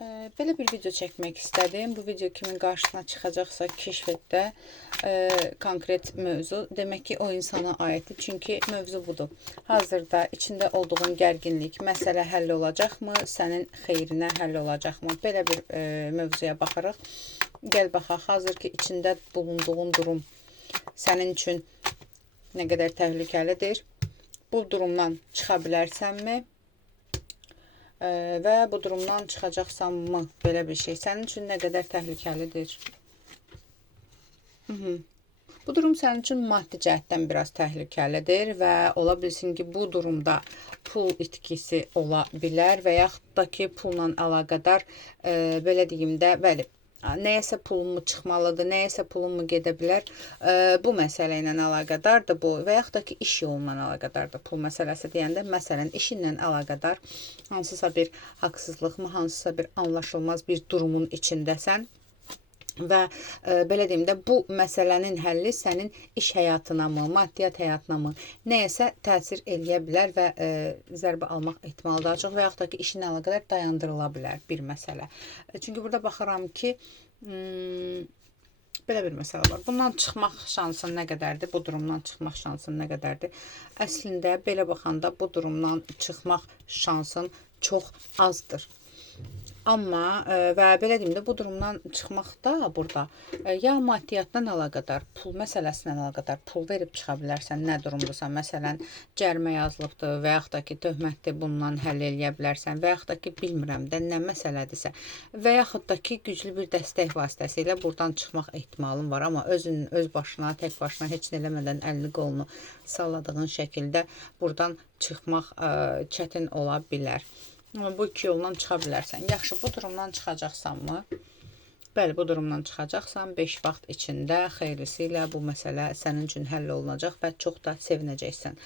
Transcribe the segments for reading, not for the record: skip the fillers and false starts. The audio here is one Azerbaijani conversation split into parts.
Belə bir video çəkmək istədim. Bu video kimin qarşısına çıxacaqsa keşfətdə konkret mövzu demək ki o insana aiddir. Çünki mövzu budur. Hazırda içində olduğun gərginlik, məsələ həll olacaqmı? Sənin xeyrinə həll olacaqmı? Belə bir mövzuya baxarıq. Gəl baxaq, hazır ki içində bulunduğun durum sənin üçün nə qədər təhlükəlidir? Bu durumdan çıxa bilərsənmi? Və bu durumdan çıxacaqsanmı? Belə bir şey sənin üçün nə qədər təhlükəlidir? Bu durum sənin üçün maddi cəhətdən biraz təhlükəlidir və ola bilsin ki, bu durumda pul itkisi ola bilər və yaxud da ki, pulla əlaqədar belə deyim də, bəli, nəyəsə pulumu çıxmalıdır, nəyəsə pulumu gedə bilər. Bu məsələ ilə əlaqədardır bu və yaxud da ki, iş yolundan əlaqədardır. Pul məsələsi deyəndə, məsələn, işinlə əlaqədar hansısa bir haqsızlıqmı, hansısa bir anlaşılmaz bir durumun içindəsən və belə deyim də, bu məsələnin həlli sənin iş həyatına mı, maddiyyat həyatına mı nəyəsə təsir eləyə bilər və zərbə almaq ehtimalı daha çox və yaxud da ki, işinə əlaqədar dayandırıla bilər bir məsələ. Çünki burada baxıram ki, belə bir məsələ var. Bundan çıxmaq şansın nə qədərdir? Bu durumdan çıxmaq şansın nə qədərdir? Əslində, belə baxanda bu durumdan çıxmaq şansın çox azdır. Amma və belə deyim də, bu durumdan çıxmaq da burada ya maddiyyatdan əlaqədar, pul məsələsindən əlaqədar pul verib çıxa bilərsən, nə durumdursan, məsələn, cərimə yazılıbdır və yaxud da ki, töhmətdir, bundan həll eləyə bilərsən və yaxud da ki, bilmirəm də nə məsələdirsə və yaxud da ki, güclü bir dəstək vasitəsilə buradan çıxmaq ehtimalın var, amma özünün öz başına, tək başına heç nə eləmədən əlini qolunu salladığın şəkildə buradan çıxmaq çətin ola bilər. Amma bu iki yoldan çıxa bilərsən. Yaxşı, bu durumdan çıxacaqsanmı? Bəli, bu durumdan çıxacaqsan. 5 vaxt içində xeyirlisi ilə bu məsələ sənin üçün həll olunacaq və çox da sevinəcəksən.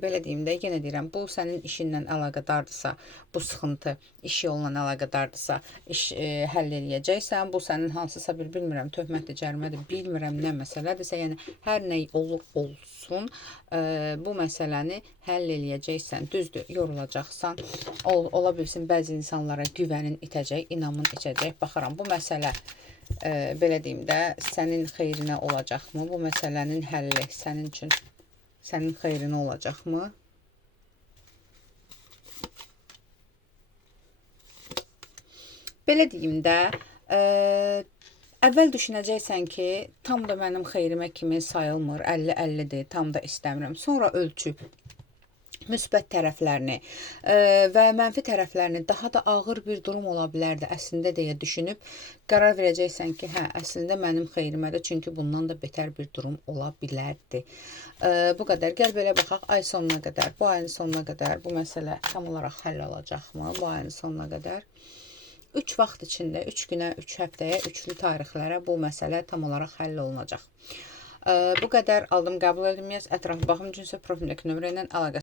Belə deyim də, yenə deyirəm, bu sənin işinlə əlaqədardırsa, bu sıxıntı iş yolundan əlaqədardırsa, iş həll eləyəcəksən. Bu sənin hansısa bir, bilmirəm, töhmətdir, cərimədir, bilmirəm nə məsələdirsə, yəni hər nə olur olsun, bu məsələni həll eləyəcəksən. Düzdür, yorulacaqsan. Ola bilsin, bəzi insanlara güvənin itəcək, inamın itəcək. Baxaram, bu məsələ belə deyim də, sənin xeyrinə olacaqmı? Bu məsələnin həlli sənin üçün, sənin xeyrinə olacaqmı? Belə deyim də, əvvəl düşünəcəksən ki, tam da mənim xeyrimə kimi sayılmır, 50-50'dir, tam da istəmirəm. Sonra ölçüb müsbət tərəflərini və mənfi tərəflərini, daha da ağır bir durum ola bilərdi əslində deyə düşünüb qərar verəcəksən ki, hə, əslində mənim xeyrimədir, çünki bundan da betər bir durum ola bilərdi. Bu qədər. Gəl belə baxaq, ay sonuna qədər, bu ayın sonuna qədər bu məsələ tam olaraq həll olacaqmı? Bu ayın sonuna qədər 3 vaxt içində, 3 günə, 3 həftəyə, 3'lü tarixlərə bu məsələ tam olaraq həll olunacaq. Bu qədər aldım, qəbul edilməyəz. Ətrafı baxım üçünsə profilimdəki nömrə ilə əlaqə